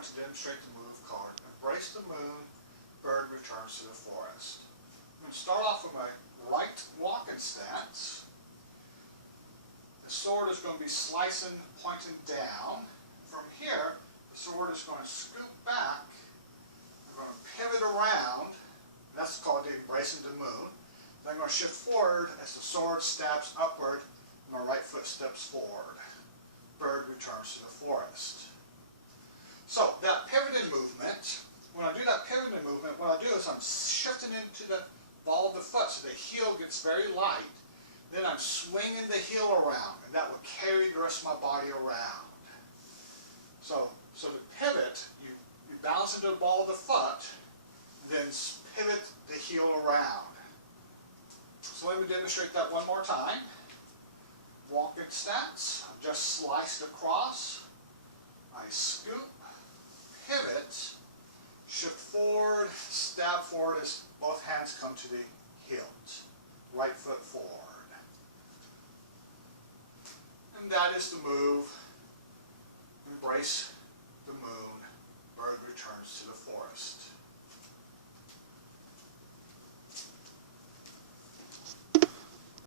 going to demonstrate the move called Embrace the Moon, Bird Returns to the Forest. I'm going to start off with my right walking stance. The sword is going to be slicing, pointing down. From here, the sword is going to scoop back. I'm going to pivot around. That's called the Embracing the Moon. Then I'm going to shift forward as the sword stabs upward and my right foot steps forward. Bird returns to the forest. So that pivoting movement, when I do that pivoting movement, what I do is I'm shifting into the ball of the foot so the heel gets very light. Then I'm swinging the heel around, and that will carry the rest of my body around. So to pivot, you bounce into the ball of the foot, then pivot the heel around. So let me demonstrate that one more time. Walking stance, I've just sliced across. I scoop, pivot, shift forward, stab forward as both hands come to the hilt. Right foot forward. And that is the move. Embrace the moon. Bird returns to the